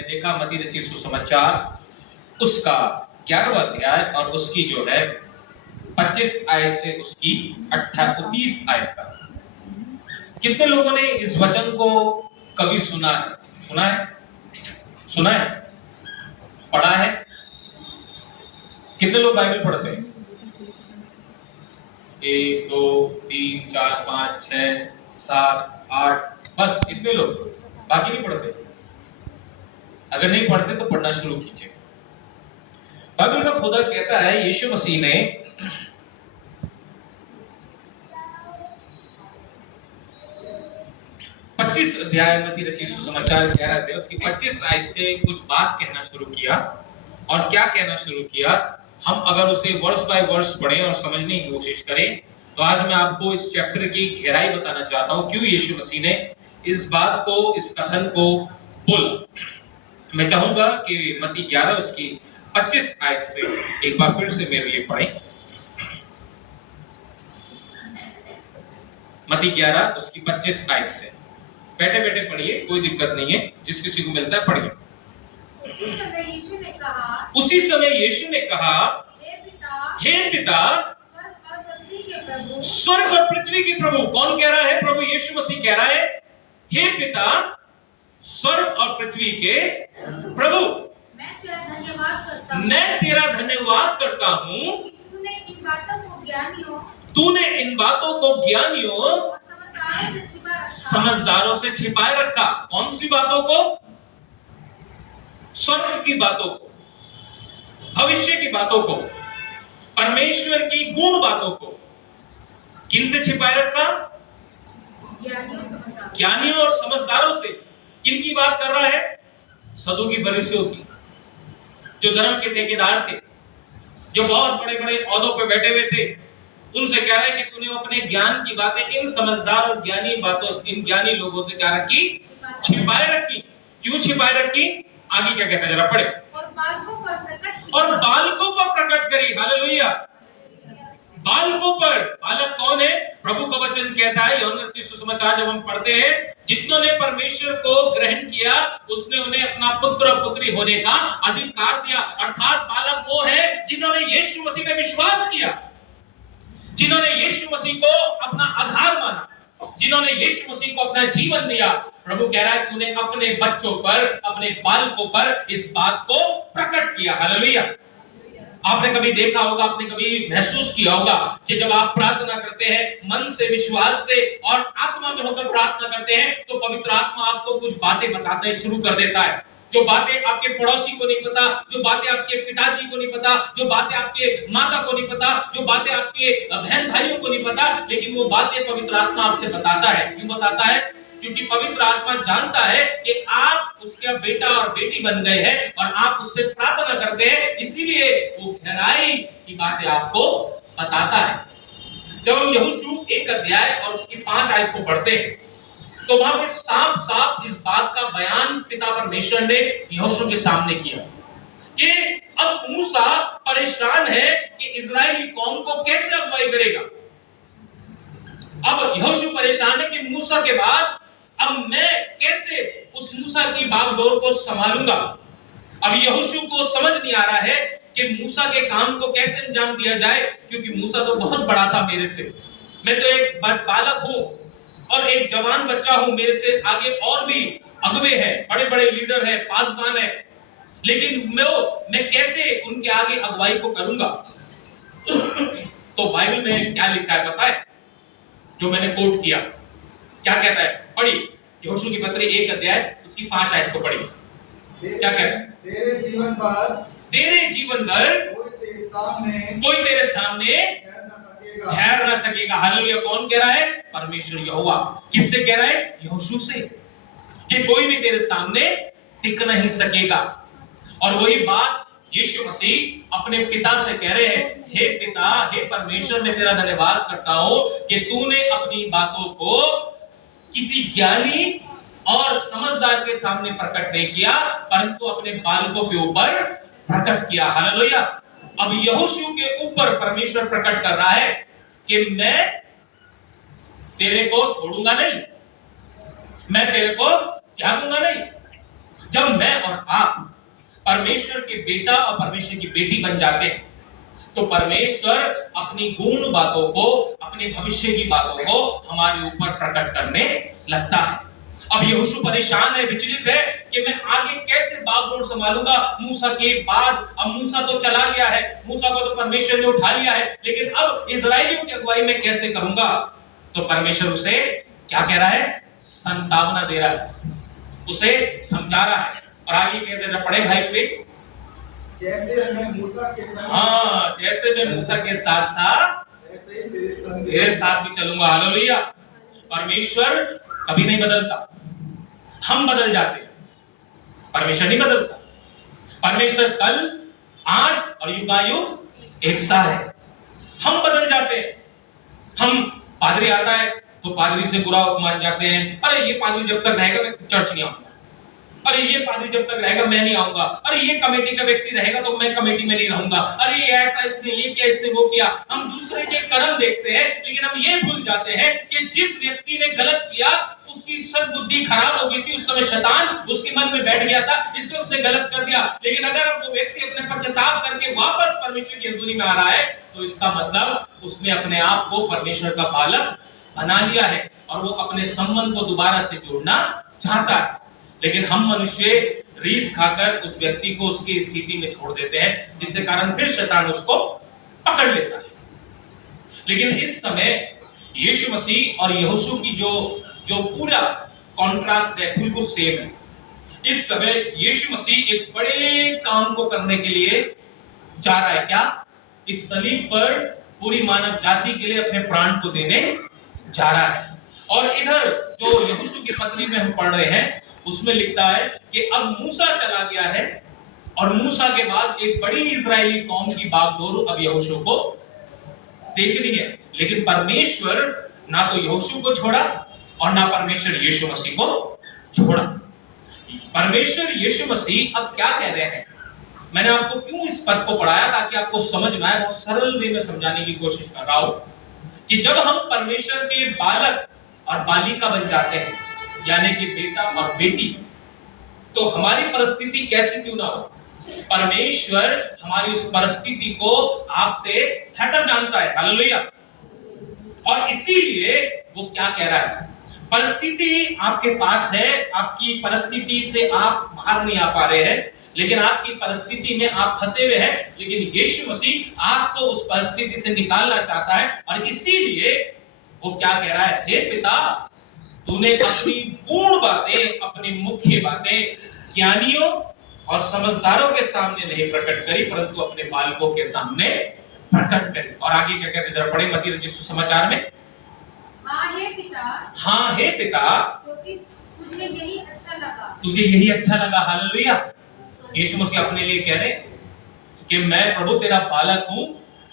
हमने देखा मत्ती रचित सुसमाचार उसका 11वां अध्याय और उसकी जो है 25 आयत से उसकी 30 आयत तक। कितने लोगों ने इस वचन को कभी सुना है? सुना है? सुना है? पढ़ा है? कितने लोग बाइबल पढ़ते हैं? 1 2 3 4 5 6 7 8 बस इतने लोग, बाकी नहीं पढ़ते। अगर नहीं पढ़ते तो पढ़ना शुरू कीजिए। बाइबल का खुदा कहता है यीशु मसीह ने पच्चीस अध्याय मत्ती रचित सुसमाचार 11 अध्याय उसकी 25 आयत से कुछ बात कहना शुरू किया। और क्या कहना शुरू किया? हम अगर उसे वर्ष बाय वर्ष पढ़ें और समझने की कोशिश करें तो आज मैं आपको इस चैप्टर की गहराई बताना चाहता हूं, क्यों यीशु मसीह ने इस बात को, इस कथन को बोला। मैं चाहूंगा कि मत्ती 11 उसकी 25 आयत से एक बार फिर से मेरे लिए पढ़ें। मत्ती 11 उसकी 25 आयत से बैठे बैठे पढ़िए, कोई दिक्कत नहीं है, जिस किसी को मिलता है पढ़िए। उसी समय यीशु ने कहा, हे पिता, स्वर्ग और पृथ्वी के प्रभु। कौन कह रहा है? प्रभु यीशु मसीह कह रहा है, हे पिता, स्वर्ग और पृथ्वी के प्रभु, मैं तेरा धन्यवाद करता हूं कि तूने इन बातों को ज्ञानियों और समझदारों से छिपाए रखा। कौन सी बातों को? स्वर्ग की बातों को, भविष्य की बातों को, परमेश्वर की गूढ़ बातों को। किन से छिपाए रखा? ज्ञानियों और समझदारों से। किन की बात कर रहा है? सदूकी फरीसियों की, जो धर्म के ठेकेदार थे, जो बहुत बड़े बड़े ओहदों पे बैठे हुए थे। उनसे कह रहा है कि तूने अपने ज्ञान की बातें इन समझदार और ज्ञानी बातों, इन ज्ञानी लोगों से क्या रखी? छिपाए रखी। क्यों छिपाए रखी? आगे क्या कहता है जरा पढ़े। और बालकों पर प्रकट करी। हालेलुया। बालकों पर। बालक कौन है? प्रभु का वचन कहता है यूहन्ना रचित सुसमाचार जब हम पढ़ते हैं, जितनों ने परमेश्वर को ग्रहण किया उसने उन्हें अपना पुत्र और पुत्री होने का अधिकार दिया। अर्थात बालक वो है जिन्होंने यीशु मसीह पे विश्वास किया, जिन्होंने यीशु मसीह को अपना आधार माना, जिन्होंने यीशु मसीह को अपना जीवन दिया। प्रभु कह रहा है तूने अपने बच्चों पर, अपने बालकों पर इस बात को प्रकट किया। हालेलुया। आपने कभी देखा होगा, आपने कभी महसूस किया होगा कि जब आप प्रार्थना करते हैं मन से, विश्वास से और आत्मा में होकर प्रार्थना करते हैं तो पवित्र आत्मा आपको कुछ बातें बताते शुरू कर देता है, जो बातें आपके पड़ोसी को नहीं पता, जो बातें आपके पिताजी को नहीं पता, जो बातें आपके माता को नहीं पता, जो बातें आपके बहन भाइयों को नहीं पता, लेकिन वो बातें पवित्र आत्मा आपसे बताता है। क्यों बताता है? क्योंकि पवित्र आत्मा जानता है कि आप उसका बेटा और बेटी बन गए हैं और आप उससे प्रार्थना करते हैं, इसीलिए वो गहराई की बातें आपको बताता है। जब हम यहोशू 1 अध्याय और उसकी 5 आयत को पढ़ते हैं तो वहां पे साफ साफ इस बात का बयान पिता परमेश्वर ने यहोशू के सामने किया कि अब मूसा परेशान है कि इजरायली कौम को कैसे अगुवाई करेगा। अब यहोशू परेशान है कि मूसा के बाद अब मैं कैसे उस मूसा की बागडोर को संभालूंगा। अब यहोशू को समझ नहीं आ रहा है कि मूसा के काम को कैसे अंजाम दिया जाए, क्योंकि मूसा तो बहुत बड़ा था मेरे से, मैं तो एक बालक हूं और एक जवान बच्चा हूं, मेरे से आगे और भी अगवे हैं, बड़े बड़े लीडर हैं, पासवान हैं, लेकिन मैं कैसे उनके आगे अगुवाई को करूंगा। तो बाइबल में क्या लिखा है पता है? जो मैंने कोट किया, क्या कहता है? पढ़िए यहोशू की पत्री 1 अध्याय उसकी 5 आयत को पढ़िए। क्या कहता है? तेरे जीवन भर कोई तेरे सामने ठहर ना सकेगा। हालेलुया। कौन कह रहा है? परमेश्वर यहोवा। किससे कह रहा है? यहोशू से, कि कोई भी तेरे सामने टिक नहीं सकेगा। और वही बात यीशु मसीह अपने पिता से कह रहे हैं, हे पिता, हे परमेश्वर, मैं तेरा धन्यवाद करता हूं कि तूने अपनी बातों को किसी ज्ञानी और समझदार के सामने प्रकट नहीं किया, परंतु अपने बालकों के ऊपर प्रकट किया। हालेलुया। अब यहोशू के ऊपर परमेश्वर प्रकट कर रहा है कि मैं तेरे को छोड़ूंगा नहीं, मैं तेरे को त्यागूंगा नहीं। जब मैं और आप परमेश्वर के बेटा और परमेश्वर की बेटी बन जाते हैं तो परमेश्वर अपनी गूढ़ बातों को, अपने भविष्य की बातों को हमारे ऊपर प्रकट करने लगता है। अब यहोशू परेशान है, विचलित है कि मैं आगे कैसे बागडोर संभालूंगा। मूसा के बाद अब मूसा तो चला गया है, मूसा को तो परमेश्वर ने उठा लिया है, लेकिन अब इजरायलियों की अगुवाई मैं कैसे करूंगा। तो परमेश्वर उसे क्या कह रहा है, संतावना दे रहा है, उसे समझा रहा है। और आगे कहते हैं, पढ़े भाई पे, जैसे मैं मूसा के साथ जैसे मैं मूसा के साथ था ऐसे ही तेरे साथ भी चलूंगा। हालेलुया। परमेश्वर कभी नहीं बदलता, हम बदल जाते हैं, परमेश्वर नहीं बदलता। परमेश्वर कल, आज और युगायुग एक सा है। हम बदल जाते हैं। हम पादरी आता है तो पादरी से बुरा मान जाते हैं, अरे ये पादरी जब तक रहेगा मैं चर्च नहीं आऊंगा, अरे ये पादरी जब तक रहेगा मैं नहीं आऊंगा, अरे ये कमेटी का व्यक्ति रहेगा तो मैं कमेटी में नहीं रहूंगा, अरे ये ऐसा, इसने ये किया, इसने वो किया। हम दूसरे के कर्म देखते हैं, लेकिन हम ये भूल जाते हैं कि जिस व्यक्ति ने गलत किया उसकी सद्बुद्धि खराब हो गई थी, उस समय शैतान उसके मन में बैठ गया था, इसलिए उसने गलत कर दिया। लेकिन अगर अब वो व्यक्ति अपने पश्चाताप करके वापस परमेश्वर की हजूरी में आ रहा है तो इसका मतलब उसने अपने आप को परमेश्वर का बालक बना लिया है और वो अपने संबंध को दोबारा से जोड़ना चाहता है। लेकिन हम मनुष्य रीस खाकर उस व्यक्ति को उसकी स्थिति में छोड़ देते हैं, जिसके कारण फिर शैतान उसको पकड़ लेता है। लेकिन इस समय यीशु मसीह और यहोशू की जो पूरा कॉन्ट्रास्ट है बिल्कुल सेम है। इस समय यीशु मसीह एक बड़े काम को करने के लिए जा रहा है। क्या? इस सलीब पर पूरी मानव जाति के लिए अपने प्राण को देने जा रहा है। और इधर जो यहोशू की पत्री में हम पढ़ रहे हैं उसमें लिखता है कि अब मूसा चला गया है और मूसा के बाद एक बड़ी इजरायली कौम की बागडोर अब यहोशू को देखनी है। लेकिन परमेश्वर ना तो यहोशू को छोड़ा और ना परमेश्वर यीशु मसीह को छोड़ा। परमेश्वर यीशु मसीह अब क्या कह रहे हैं, मैंने आपको क्यों इस पद को पढ़ाया ताकि आपको समझ में आए। बहुत सरल वे में समझाने की कोशिश कर रहा हूं कि जब हम परमेश्वर के बालक और बालिका बन जाते हैं, यानी कि बेटा और बेटी, तो हमारी परिस्थिति कैसी क्यों ना हो, परमेश्वर हमारी उस परिस्थिति को आपसे बेहतर जानता है। हालेलुया। और इसीलिए वो क्या कह रहा है, परिस्थिति आपके पास है, आपकी परिस्थिति से आप बाहर नहीं आ पा रहे हैं, लेकिन आपकी परिस्थिति में आप फंसे हुए हैं, लेकिन यीशु मसीह आपको उस परिस्थिति से निकालना चाहता है। और इसीलिए वो क्या कह रहा है, हे पिता, तूने अपनी पूर्ण बातें, अपनी मुख्य बातें ज्ञानियों और समझदारों के सामने नहीं प्रकट करी, परंतु अपने बालकों के सामने प्रकट करी। और आगे क्या कहते हैं, जरा पढ़े मत्ती रचित सुसमाचार में। हाँ हे पिता, हाँ हे पिता, क्योंकि तुझे यही अच्छा लगा, तुझे यही अच्छा लगा। हालेलुया। यीशु मसीह अपने लिए कह रहे कि मैं प्रभु तेरा बालक हूं,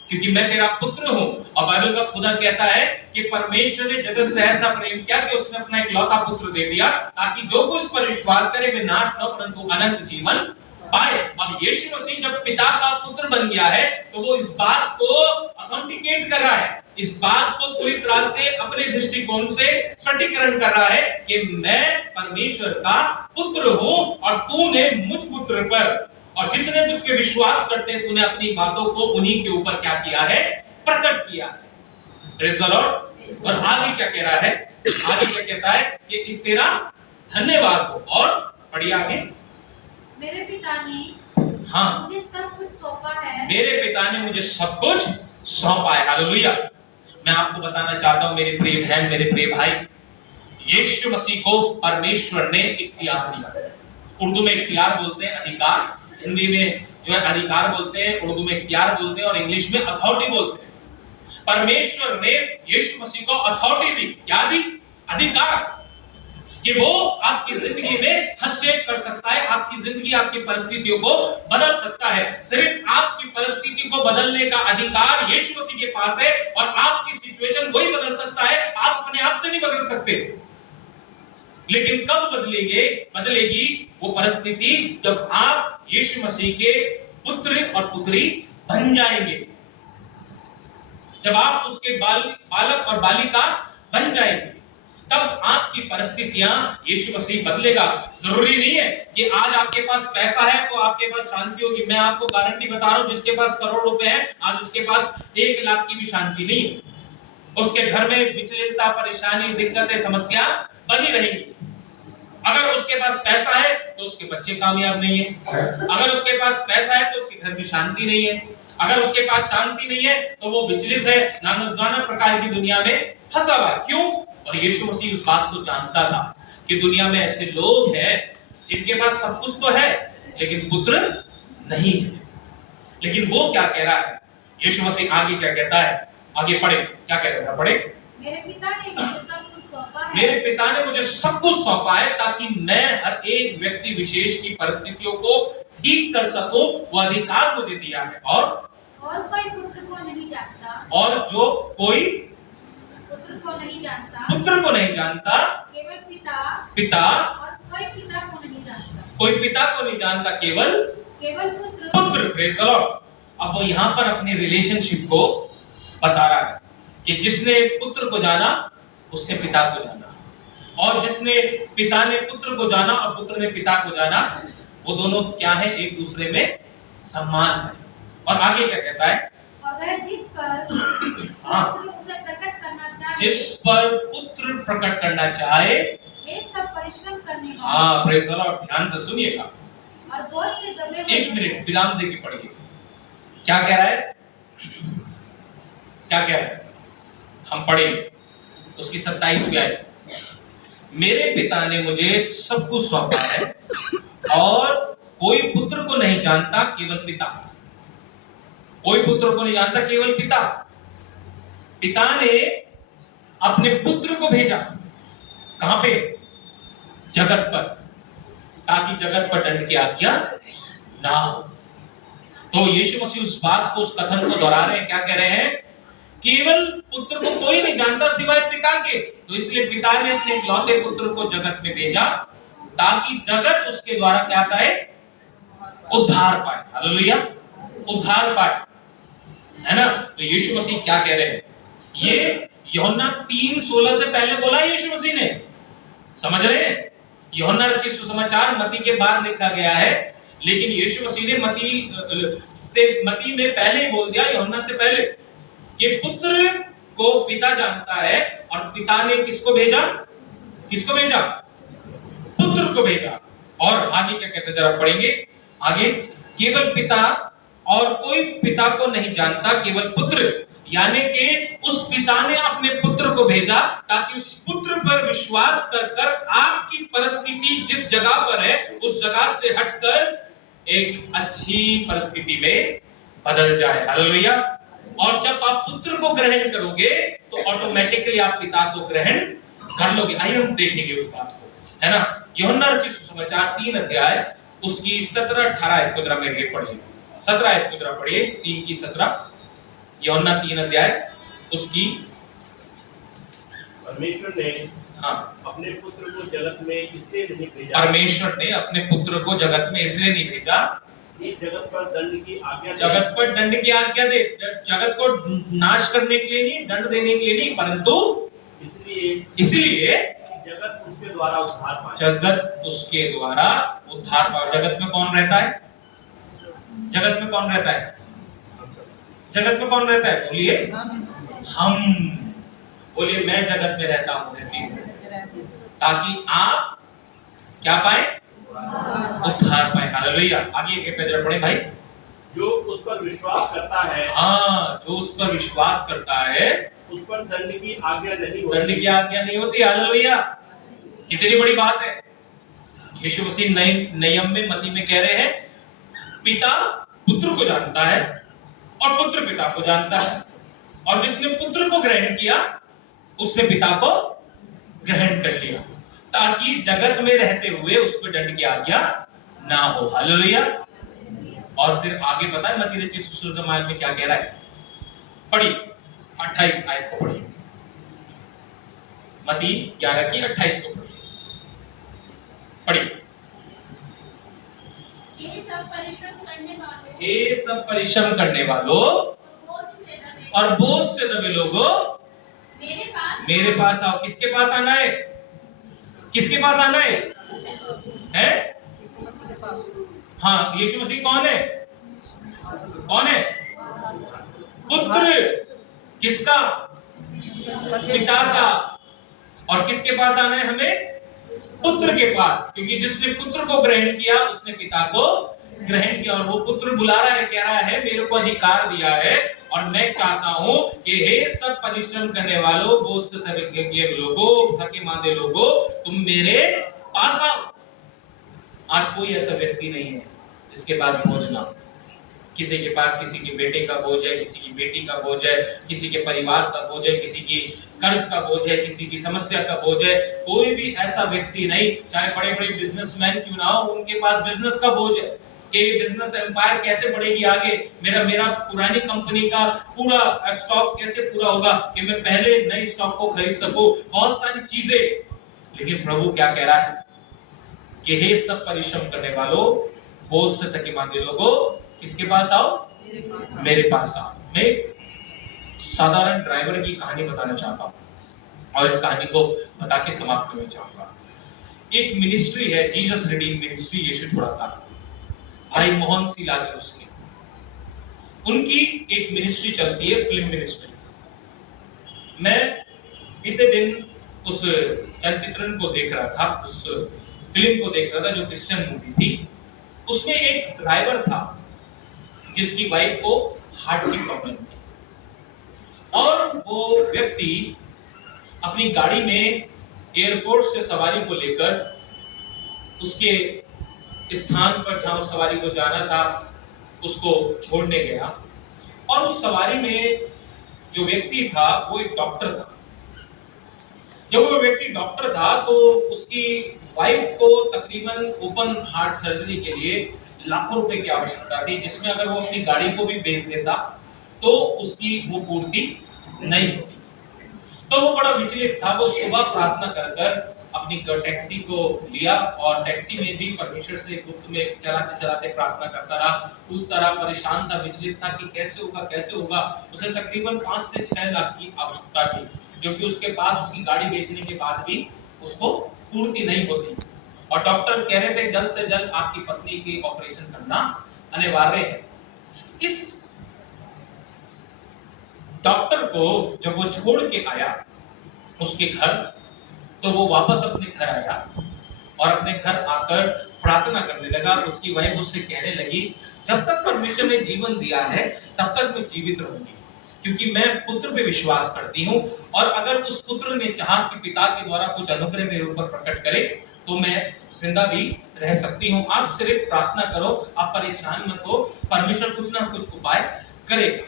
क्योंकि मैं तेरा पुत्र हूं। और बाइबल का खुदा कहता है कि परमेश्वर ने जगत से ऐसा प्रेम किया कि उसने अपना इकलौता पुत्र दे दिया, ताकि जो कुछ पर विश्वास करे वे नाश न परंतु अनंत जीवन पाए। अब यीशु मसीह जब पिता का पुत्र बन गया है तो वो इस बात को ऑथेंटिकेट कर रहा है, इस बात को पूरी तरह से अपने दृष्टिकोण से प्रकटीकरण कर रहा है कि मैं परमेश्वर का पुत्र हूं और तूने मुझ पुत्र पर और जितने तुझ पे विश्वास करते हैं तूने अपनी बातों को उन्हीं के ऊपर क्या किया है, प्रकट किया है। Praise the Lord. और आगे क्या कह रहा है, आगे क्या कहता है कि इस तेरा धन्यवाद हो। और पढ़िए आगे। मेरे पिता ने हाँ, मुझे सब कुछ सौंपा है, मेरे पिता ने मुझे सब कुछ सौंपा है। हालेलुया। मैं आपको बताना चाहता हूं मेरे प्रिय बहन, मेरे प्रिय भाई, यीशु मसीह को परमेश्वर ने इख्तियार दिया। उर्दू में इख्तियार बोलते हैं अधिकार, हिंदी में जो है अधिकार बोलते हैं, उर्दू में इख्तियार बोलते हैं और इंग्लिश में अथॉरिटी बोलते हैं। परमेश्वर ने यीशु मसीह को अथॉरिटी दी। क्या दी? अधिकार, कि वो आपकी जिंदगी में हस्तक्षेप कर सकता है, आपकी जिंदगी, आपकी परिस्थितियों को बदल सकता है। सिर्फ आपकी परिस्थिति को बदलने का अधिकार यीशु मसीह के पास है और आपकी सिचुएशन वही बदल सकता है, आप अपने आप से नहीं बदल सकते। लेकिन कब बदलेगी वो परिस्थिति, जब आप यीशु मसीह के पुत्र और पुत्री बन जाएंगे, जब आप उसके बालक और बालिका बन जाएंगे। तब आपकी परिस्थितियां यीशु मसीह बदलेगा। जरूरी नहीं है कि आज आपके पास पैसा है तो आपके पास शांति होगी। मैं आपको गारंटी बता रहा हूं, जिसके पास करोड़ रुपए है आज उसके पास 1 लाख की भी शांति नहीं है। उसके घर में विचलितता, परेशानी, दिक्कतें, समस्या बनी रहेंगी। अगर उसके पास पैसा है तो उसके बच्चे कामयाब नहीं है, अगर उसके पास पैसा है तो उसके घर में शांति नहीं है, अगर उसके पास शांति नहीं है तो वो विचलित है, नाना प्रकार की दुनिया में फंसा हुआ है। क्यों? और यीशु मसीह उस बात को जानता था कि दुनिया में ऐसे लोग हैं जिनके पास सब कुछ तो है लेकिन पुत्र नहीं है। लेकिन वो क्या कह रहा है? यीशु मसीह आगे क्या कहता है? आगे पढ़े, क्या कह रहा है? पढ़े। मेरे पिता ने मुझे सब कुछ सौंपा है। मेरे पिता ने मुझे सब कुछ सौंपा है ताकि मैं हर एक व्यक्ति विशेष की परिस्थितियों को ठीक कर सकूं। वो अधिकार मुझे दिया है। और कोई पुत्र को नहीं जानता, और जो कोई पुत्र को नहीं जानता, पुत्र को नहीं जानता, केवल पिता, और कोई पिता को नहीं जानता, कोई पिता को नहीं जानता, केवल पुत्र। Praise the Lord. अब वो यहाँ पर अपने रिलेशनशिप को बता रहा है कि जिसने पुत्र को जाना उसने पिता को जाना, और जिसने पिता ने पुत्र को जाना और पुत्र ने पिता को जाना, वो दोनों क्या है? एक दूसरे में समान है। और आगे क्या कहता है? और वह जिस पर पुत्र उसे प्रकट करना चाहे, जिस पर पुत्र प्रकट करना चाहे, ये सब परिश्रम करने वाला। हाँ, प्रेज़ द लॉर्ड। ध्यान से सुनिएगा, और बोझ से दबे हुए, 1 मिनट विराम देके पढ़िए। क्या कह रहा है? क्या कह रहा है? हम पढ़ेंगे उसकी 27वीं आयत। मेरे पिता ने मुझे सब कुछ सौंपा है और कोई पुत्र को नहीं जानता, केवल पिता। कोई पुत्र को नहीं जानता, केवल पिता। पिता ने अपने पुत्र को भेजा कहां पे? जगत पर, ताकि जगत पर दंड की आज्ञा ना हो। तो यीशु मसीह उस बात को, उस कथन को दोहरा रहे हैं। क्या कह रहे हैं? केवल पुत्र को कोई नहीं जानता सिवाय पिता के। तो इसलिए पिता ने अपने इकलौते पुत्र को जगत में भेजा ताकि जगत उसके द्वारा क्या करे? उद्धार पाए। हालेलुया, उद्धार पाए, है ना? तो यीशु मसीह क्या कह रहे हैं? ये यूहन्ना 3:16 से पहले बोला यीशु मसीह ने। समझ रहे हैं? यूहन्ना रचित सुसमाचार मत्ती के बाद लिखा गया है, लेकिन यीशु मसीह ने मत्ती में पहले ही बोल दिया, यूहन्ना से पहले, कि पुत्र को पिता जानता है और पिता ने किसको भेजा? किसको भेजा? पुत्र को भेजा। और आगे क्या कहते हैं जरा पढ़ेंगे आगे। केवल पिता, और कोई पिता को नहीं जानता, केवल पुत्र। यानी कि उस पिता ने अपने पुत्र को भेजा ताकि उस पुत्र पर विश्वास कर आपकी परिस्थिति जिस जगह पर है उस जगह से हटकर एक अच्छी परिस्थिति में बदल जाए। हालेलुया। और जब आप पुत्र को ग्रहण करोगे तो ऑटोमेटिकली आप पिता को ग्रहण कर लोगे। आइए हम देखेंगे उस बात को, है ना? यूहन्ना रचित सुसमाचार 3 अध्याय उसकी 17-18 आयत को जरा मेरे लिए पढ़िए। 17 आयत को जरा पढ़िए, 3 की 17। यूहन्ना 3 अध्याय उसकी। परमेश्वर ने अपने पुत्र को जगत में इसलिए नहीं भेजा। परमेश्वर ने अपने पुत्र को जगत में इसलिए नहीं भेजा कि जगत पर दंड की आज्ञा दे। जगत पर दंड की आज्ञा दे। जगत को नाश करने के लिए नहीं, दंड देने के लिए नहीं, परंतु इसलिए जगत उसके द्वारा उद्धार पाए। जगत उसके द्वारा उद्धार पाए। जगत में कौन रहता है? जगत में कौन रहता है? जगत में कौन रहता है? बोलिए हम। बोलिए मैं जगत में रहता हूं, रहती हूं, ताकि आप क्या पाए? उद्धार पाए। हालेलुया। आगे के पेज पढ़े भाई। जो उस पर विश्वास करता है, हाँ, जो उस पर विश्वास करता है उस पर दंड की आज्ञा नहीं होती। दंड की आज्ञा नहीं होती। हालेलुया। कितनी बड़ी बात है। यीशु मसीह नए नियम में मत्ती में कह रहे हैं पिता पुत्र को जानता है और पुत्र पिता को जानता है, और जिसने पुत्र को ग्रहण किया उसने पिता को ग्रहण कर लिया, ताकि जगत में रहते हुए उस पर दंड की आज्ञा ना हो। हालेलुया। और फिर आगे बताए मत्ती रचित सुसमाचार में क्या कह रहा है? पढ़िए 28 आयत को पढ़िए। मत्ती 11 की 28 को पढ़िए। ये सब परिश्रम करने वालों और बोझ से दबे लोगों, मेरे पास मेरे पास आओ। किसके पास आना है? किसके पास आना है? हैं? हाँ, यीशु मसीह कौन है? कौन है? पुत्र। किसका? पिता का। और किसके पास आना है हमें? पुत्र के पास, क्योंकि जिसने पुत्र को ग्रहण किया उसने पिता को ग्रहण किया। और वो पुत्र बुला रहा है, कह रहा है मेरे को अधिकार दिया है और मैं चाहता हूं कि हे सब परिश्रम करने वालों, बोझ से थके लोगों, थके मांदे लोगों, तुम मेरे पास आओ। आज कोई ऐसा व्यक्ति नहीं है जिसके पास बोझ ना हो। किसी के पास किसी के बेटे का बोझ है, किसी की बेटी का बोझ है, किसी के परिवार का बोझ है, किसी की कर्ज का बोझ है, किसी की समस्या का बोझ है। कोई भी ऐसा व्यक्ति नहीं, चाहे बड़े बड़े बिजनेसमैन क्यों ना हो, उनके पास बिजनेस का बोझ है कि बिजनेस एम्पायर कैसे बढ़ेगी आगे, मेरा पुरानी कंपनी का पूरा स्टॉक कैसे पूरा होगा कि मैं पहले नए स्टॉक को खरीद सकूं, बहुत सारी चीजें। लेकिन प्रभु क्या कह रहा है कि हे सब परिश्रम करने वालों, बोझ से थके मांदे लोगों, किसके पास आओ? मेरे पास आओ। मैं साधारण ड्राइवर की कहानी बताना चाहता हूं और इस कहानी को बता के समाप्त करना चाहूंगा। एक मिनिस्ट्री है, जीसस रिडीम मिनिस्ट्री, यीशु छुड़ाता, भाई मोहन सी लाजरस की। उनकी एक मिनिस्ट्री चलती है, फिल्म मिनिस्ट्री। मैं बीते दिन उस चलचित्र को देख रहा था, उस फिल्म को देख रहा था जो क्रिश्चियन मूवी थी। उसमें एक ड्राइवर था जिसकी वाइफ को हार्ट की प्रॉब्लम थी और वो व्यक्ति अपनी गाड़ी में एयरपोर्ट से सवारी को लेकर उसके स्थान पर जहां उस सवारी को जाना था उसको छोड़ने गया। और उस सवारी में जो व्यक्ति था वो एक डॉक्टर था। जब वो व्यक्ति डॉक्टर था तो उसकी वाइफ को तकरीबन ओपन हार्ट सर्जरी के लिए लाखों रुपए की आवश्यकता थी, जिसमें अगर वो अपनी गाड़ी को भी बेच देता तो उसकी वो पूर्ति नहीं होती। तो वो बड़ा विचलित था। वो सुबह प्रार्थना कर कर अपनी टैक्सी को लिया और टैक्सी में भी परमेश्वर से गुप्त में चलाते चलाते प्रार्थना करता रहा। उस तरह परेशान था, विचलित था कि कैसे होगा। उसे तकरीबन 5 से 6 लाख की आवश्यकता थी, जो कि उसके बाद उसकी गाड़ी बेचने के बाद भी उसको पूर्ति नहीं होती। और डॉक्टर कह रहे थे जल्द से जल्द आपकी पत्नी की ऑपरेशन करना अनिवार्य है। इस डॉक्टर को जब वो छोड़ के आया उसके घर, तो वो वापस अपने घर आया और अपने घर आकर प्रार्थना करने लगा। उसकी वाइफ उससे कहने लगी, जब तक परमेश्वर ने जीवन दिया है तब तक मैं जीवित रहूंगी, क्योंकि मैं पुत्र पे विश्वास करती हूँ। और अगर उस पुत्र ने चाहा कि पिता के द्वारा कुछ अनुग्रह मेरे ऊपर प्रकट करे तो मैं जिंदा भी रह सकती हूँ। आप सिर्फ प्रार्थना करो, आप परेशान मत हो, परमेश्वर कुछ ना कुछ उपाय करेगा।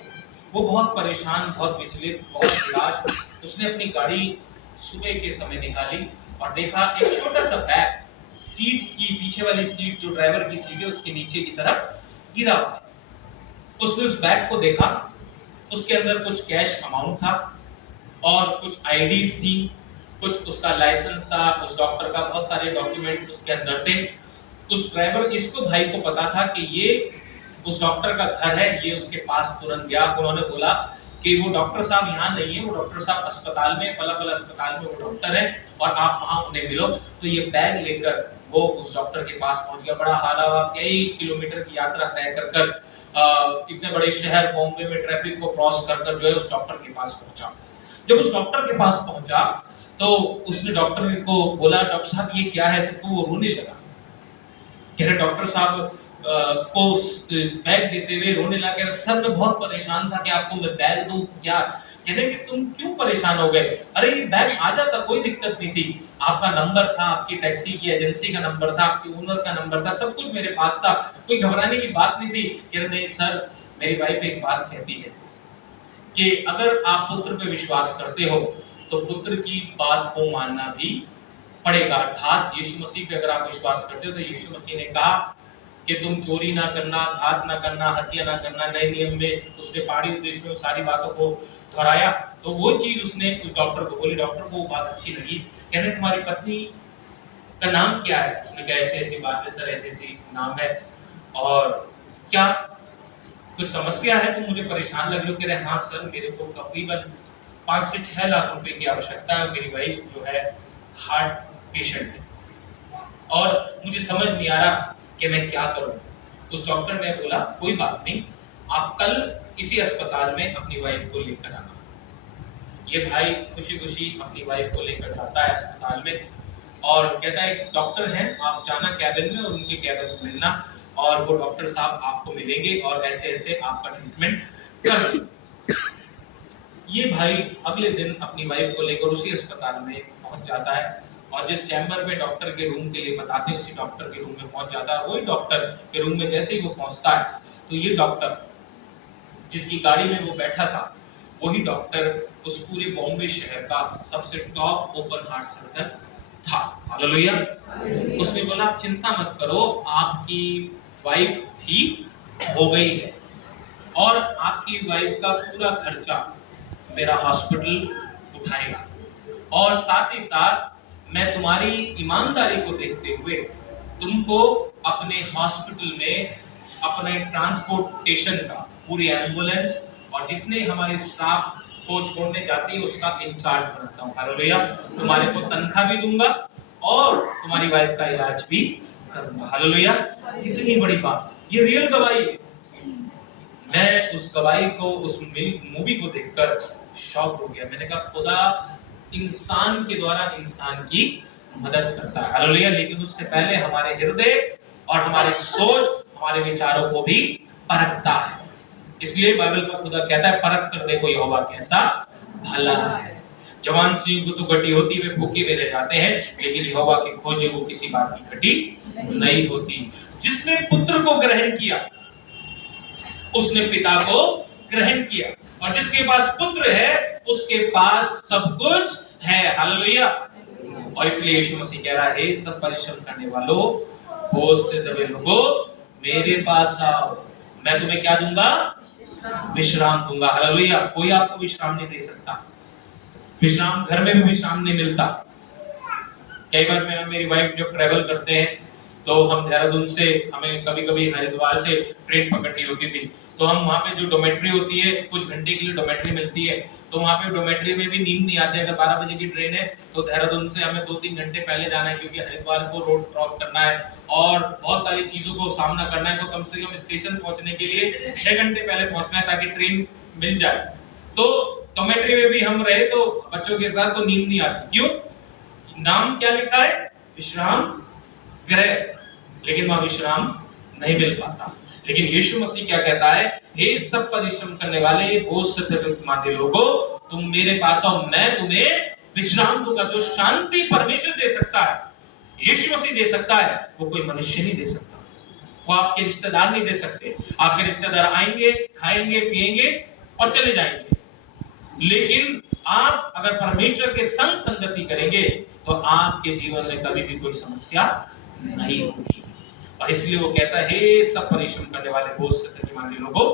वो बहुत परेशान, बहुत विचलित, बहुत निराश, उसने अपनी गाड़ी सुबह के समय निकाली और देखा एक छोटा सा बैग सीट की पीछे वाली सीट जो ड्राइवर की सीट है उसके नीचे की तरफ गिरा हुआ। उसने उस बैग को देखा, उसके अंदर कुछ कैश अमाउंट था और कुछ आईडीज थी, कुछ उसका लाइसेंस था, उस डॉक्टर का बहुत सारे डॉक्यूमेंट उसके अंदर थे। उस ड्राइवर, इसको भाई को पता था कि ये उस डॉक्टर का घर है। ये उसके पास तुरंत गया। उन्होंने बोला कि वो डॉक्टर साहब यहाँ नहीं है, वो डॉक्टर साहब अस्पताल में, फलाफल अस्पताल में वो डॉक्टर है और आप वहां उन्हें मिलो। तो ये बैग लेकर वो उस डॉक्टर के पास पहुंच गया। बड़ा हारा हुआ, कई किलोमीटर की यात्रा तय कर इतने बड़े शहर बॉम्बे में ट्रैफिक को क्रॉस कर जो है उस डॉक्टर के पास पहुंचा। जब उस डॉक्टर के पास पहुंचा तो उसने डॉक्टर को बोला, डॉक्टर साहब ये क्या है? तो वो रोने लगा। कह रहे डॉक्टर साहब को बैग देते हुए रोने लगा। सर मैं बहुत परेशान था कि आपको मैं बैग दूं क्या? कह रहे कि तुम क्यों परेशान हो गए? अरे ये बैग आ जाता, कोई दिक्कत नहीं थी। आपका नंबर था, आपकी टैक्सी की एजेंसी का नंबर था, आपके ओनर का नंबर था, सब कुछ मेरे पास था, कोई घबराने की बात नहीं थी। कह रहे नहीं सर, मेरी वाइफ एक बात कहती है कि अगर आप पुत्र पे विश्वास करते हो तो पुत्र की बात को मानना भी पड़ेगा। अर्थात यीशु मसीह पे अगर आप विश्वास करते हो तो यीशु मसीह ने कहा कि तुम चोरी ना करना, घात ना करना, हत्या ना करना। नए नियम में उसने पहाड़ी उपदेश में सारी बातों को दोहराया। तो वो चीज उसने उस डॉक्टर को बोली। डॉक्टर को वो बात अच्छी लगी। कहने तुम्हारी पत्नी का नाम क्या है? उसने कहा ऐसे ऐसी बात है सर, ऐसे ऐसी नाम है। और क्या कुछ समस्या है? तुम मुझे परेशान लग रहे हो? कह रहे हाँ सर, मेरे को तकरीबन 5 से 6 लाख रुपए की आवश्यकता है। मेरी वाइफ जो है हार्ट पेशेंट है और मुझे समझ नहीं आ रहा कि मैं क्या करूं। उस डॉक्टर ने बोला कोई बात नहीं, आप कल इसी अस्पताल में अपनी वाइफ को लेकर आना। ये भाई खुशी खुशी अपनी वाइफ को लेकर जाता है अस्पताल में और कहता है डॉक्टर हैं, आप जाना कैबिन में और उनके कैबिन में मिलना और वो डॉक्टर साहब आपको मिलेंगे और ऐसे ऐसे आपका ट्रीटमेंट कर। ये भाई अगले दिन अपनी वाइफ को लेकर उसी अस्पताल में पहुंच जाता है और जिस चैम्बर में डॉक्टर के रूम के लिए बताते हैं उसी डॉक्टर के रूम में पहुंच जाता है। वही डॉक्टर के रूम में जैसे ही वो पहुंचता है तो ये डॉक्टर जिसकी गाड़ी में वो बैठा था वही डॉक्टर उस पूरे बॉम्बे शहर का सबसे टॉप ओपन हार्ट सर्जन था। हालेलुया। उसने बोला आप चिंता मत करो, आपकी वाइफ ठीक हो गई है और आपकी वाइफ का पूरा खर्चा मेरा हॉस्पिटल उठाएगा और साथ ही साथ मैं तुम्हारी ईमानदारी को देखते हुए तुमको अपने हॉस्पिटल में अपने ट्रांसपोर्टेशन का पूरी एम्बुलेंस और जितने हमारे स्टाफ को छोड़ने जाती है उसका इंचार्ज बनाता हूँ। हालेलुया। तुम्हारे को तनख्वाह भी दूंगा और तुम्हारी वाइफ का इलाज भी करूंगा। हालेलुया। कितनी बड़ी बात, ये रियल गवाही है। मैं उस गवाही को, उस मूवी को देखकर शॉक हो गया। मैंने कहा खुदा इंसान के द्वारा इंसान की मदद करता है। हालेलुया। लेकिन उससे पहले हमारे हृदय और हमारे सोच, हमारे विचारों को भी परखता है। इसलिए बाइबल का खुदा कहता है परख कर देखो यहोवा कैसा भला है। जवान सिंह को तो गटी होती वे भूखे में रह जाते हैं, लेकिन यहोवा की खोजे वो किसी बात की घटी नहीं होती। जिसने पुत्र को ग्रहण किया उसने पिता को ग्रहण किया और जिसके पास पुत्र है उसके पास सब कुछ है। हालेलुया। और इसलिए यीशु मसीह कह रहा है सब परिश्रम करने वालों, बोझ से दबे लोगों मेरे पास आओ, मैं तुम्हें क्या दूंगा? विश्राम दूंगा। हालेलुया। कोई आपको विश्राम नहीं दे सकता। विश्राम घर में भी विश्राम नहीं मिलता। कई बार मैं मेरी वाइफ जब ट्रैवल करते हैं तो हम देहरादून से हमें कभी-कभी हरिद्वार से ट्रेन पकड़नी होती थी, तो हम वहाँ पे जो डोमेट्री होती है कुछ घंटे के लिए डोमेट्री मिलती है, तो वहाँ पे डोमेट्री में भी नींद नहीं आती। अगर 12 बजे की ट्रेन है तो देहरादून से हमें 2-3 घंटे पहले जाना है क्योंकि हरिद्वार को रोड क्रॉस करना है और बहुत सारी चीजों को सामना करना है। तो कम से कम स्टेशन पहुंचने के लिए 6 घंटे पहले पहुंचना है ताकि ट्रेन मिल जाए। तो डोमेट्री में भी हम रहे तो बच्चों के साथ तो नींद नहीं आती। क्यों? नाम क्या लिखा है? विश्राम गृह, लेकिन वहां विश्राम नहीं मिल पाता। लेकिन यीशु मसीह क्या कहता है? हे सब परिश्रम करने वाले, ये बोझ से थके लोगों, तुम मेरे पास आओ, मैं तुम्हें विश्राम दूंगा। जो शांति परमेश्वर दे सकता है, यीशु मसीह दे सकता है, वो कोई मनुष्य नहीं दे सकता। वो आपके रिश्तेदार नहीं दे सकते। आपके रिश्तेदार आएंगे, खाएंगे, पिएंगे और चले जाएंगे, लेकिन आप अगर परमेश्वर के संग संगति करेंगे तो आपके जीवन में कभी भी कोई समस्या नहीं होगी। और इसलिए वो कहता है हे सब परिश्रम करने वाले, बोझ से थके मांदे लोगों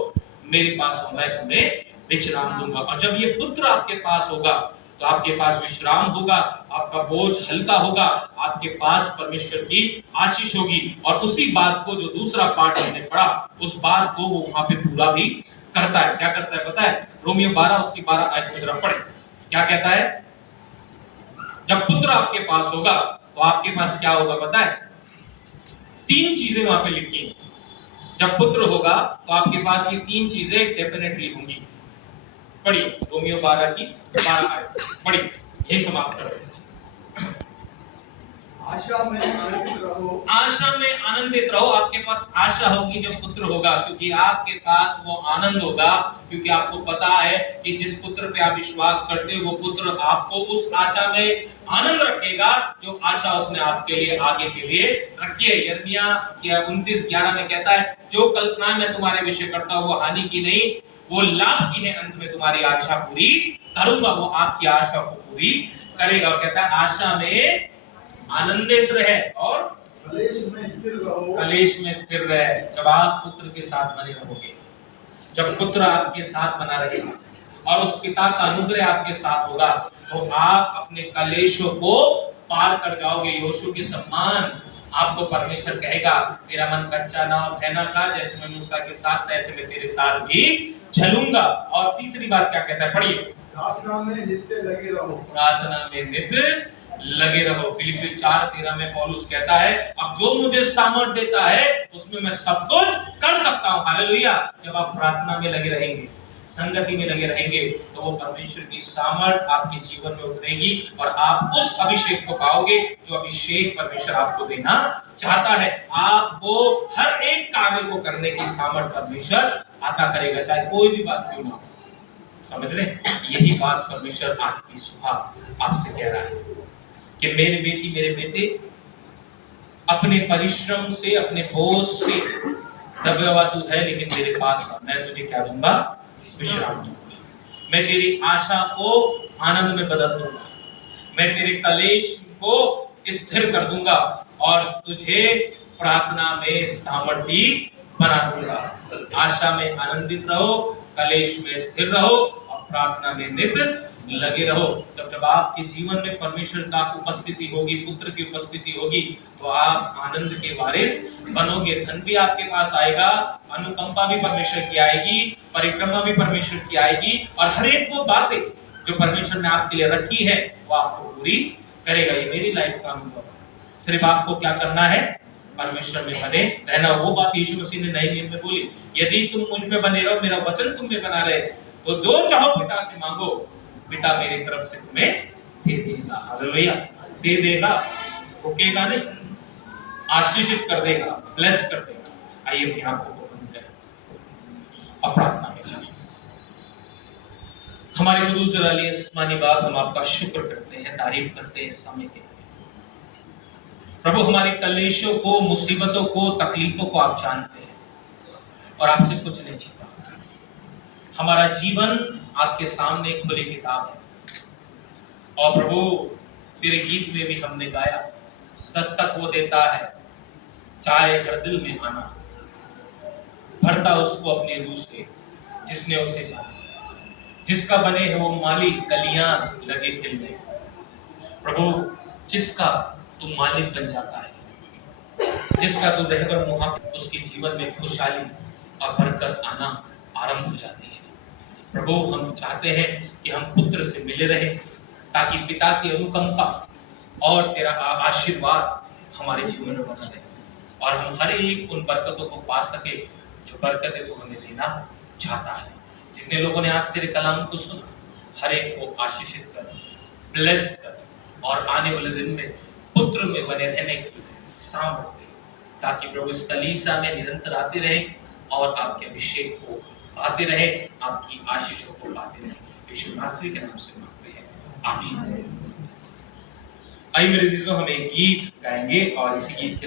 मेरे पास हो, मैं तुम्हें विश्राम दूंगा। और जब ये पुत्र आपके पास होगा तो आपके पास विश्राम होगा, आपका बोझ हल्का होगा, आपके पास परमेश्वर की आशीष होगी। और उसी बात को जो दूसरा पार्ट हमने पढ़ा, उस बात को वो वहां पे पूरा भी करता है। क्या करता है पता है? रोमियो 12 उसकी 12 आयत में जरा पढ़े। क्या कहता है? जब पुत्र आपके पास होगा तो आपके पास क्या होगा पता है? 3 चीजें वहां पे लिखी हैं। जब पुत्र होगा तो आपके पास ये 3 चीजें डेफिनेटली होंगी। पढ़िए रोमियो 12 की 12 आयत पढ़िए, यही समाप्त करो। आशा में आनंदित रहो। आशा में आनंदित रहो। आपके पास आशा होगी जब पुत्र होगा, क्योंकि आपके पास वो आनंद होगा, क्योंकि आपको पता है कि जिस पुत्र पे आप विश्वास करते हो वो पुत्र आपको उस आशा में आनंद रखेगा जो आशा उसने आपके लिए आगे के लिए रखी है। यिर्मयाह 29:11 में कहता है जो कल्पनाएं मैं तुम्हारे विषय करता हूं वो हानि की नहीं, वो लाभ की है, अंत में तुम्हारी आशा पूरी करूंगा। वो आपकी आशा को पूरी करेगा। और कहता है आशा में आनंदित रहे और कलेश में स्थिर रहो। कलेश में स्थिर रहे। जब आप पुत्र के साथ बने रहोगे, जब पुत्र आपके साथ बना रहेगा और उस पिता का अनुग्रह आपके साथ होगा तो आप अपने कलेशों को पार कर जाओगे। यहोशू के सम्मान आपको परमेश्वर कहेगा तेरा मन कच्चा ना हो, फैना का, जैसे मैं मूसा के साथ था ऐसे मैं तेरे साथ भी चलूंगा। और तीसरी बात क्या कहता है? पढ़िए प्रार्थना में नित्य लगे रहो। प्रार्थना में नित्य लगे रहो। फिलिपियों 4:13 में पौलुस कहता है, अब जो मुझे सामर्थ देता है उसमें मैं सब कुछ कर सकता हूं। हालेलुया। जब आप प्रार्थना में लगे रहेंगे, संगति में लगे रहेंगे, तो वो परमेश्वर की सामर्थ आपके जीवन में उतरेगी और आप उस अभिषेक को पाओगे जो अभिषेक परमेश्वर आपको देना चाहता है। आपको हर एक कार्य को करने की सामर्थ परमेश्वर आता करेगा, चाहे कोई भी बात क्यों ना हो। समझ रहे? यही बात परमेश्वर आज की सुबह आपसे कह रहा है कि मेरे बेटी, मेरे बेटे, अपने परिश्रम से, अपने बोझ से दबा हुआ तू है, लेकिन मेरे पास आ, मैं तुझे क्या दूंगा? विश्राम दूंगा। मैं तेरी आशा को आनंद में बदल दूंगा। मैं तेरे कलेश को स्थिर कर दूंगा और तुझे प्रार्थना में सामर्थी बना दूंगा। आशा में आनंदित रहो, कलेश में स्थिर रहो और प्रार्थना में नित्य लगे रहो। जब आपके जीवन में परमेश्वर का उपस्थिति होगी, पुत्र की उपस्थिति होगी, तो आप आनंद के वारिस बनोगे। धन भी आपके पास आएगा, अनुकंपा भी परमेश्वर की आएगी, परिक्रमा भी परमेश्वर की आएगी और हर एक वो बातें जो परमेश्वर ने आपके लिए रखी है वो आपको पूरी करेगा। ये मेरी लाइफ का अनुभव है। सिर्फ आपको क्या करना है? परमेश्वर में बने रहना। वो बात यीशु मसीह ने नए नियम में बोली, यदि तुम मुझ में बने रहो, मेरा वचन तुम में बना रहे, तो जो चाहो पिता से मांगो, पिता मेरी तरफ से तुम्हें दे देगा। हालेलुया। दे देगा, रुकेगा नहीं, आशीषित कर देगा, ब्लेस कर देगा। आइए अपनी आंखों को बंद करें और प्रार्थना में चलें। हमारे दूसरे वाली आसमानी बाप, हम आपका शुक्र करते हैं, तारीफ करते हैं इस समय के लिए। प्रभु, हमारे कलेशों को, मुसीबतों को, तकलीफों को आप जानते हैं और आपसे कुछ नहीं छिपा। हमारा जीवन आपके सामने खुली किताब है और प्रभु तेरे गीत में भी हमने गाया, दस्तक वो देता है चाहे हर दिल में आना, भरता उसको अपनी रूह से जिसने उसे जाना, जिसका बने है वो माली कलियां लगे खिलने। प्रभु, जिसका तू मालिक बन जाता है, जिसका तू रहबर मुहा, उसके जीवन में खुशहाली और बरकत आना आरंभ हो जाती है। प्रभु, हम चाहते हैं कि हम पुत्र से मिले रहें ताकि पिता की अनुकंपा और तेरा आशीर्वाद हमारे जीवन में बना रहे और हम हर एक उन बरकतों को पा सके जो बरकतें तू हमें देना चाहता है। जितने लोगों ने आज तेरे कलाम को सुना, हर एक को आशीषित कर, ब्लेस कर और आने वाले दिन में पुत्र में बने रहने की सामर्थ्य दे, ताकि प्रभु इस कलीसिया में निरंतर आते रहे और आपके अभिषेक को पाते रहे, आपकी आशीषों को पाते रहे। यीशु मसीह के नाम से मांगते हैं, आमीन। आइए मेरे जीजों, हम एक गीत गाएंगे और इसी गीत के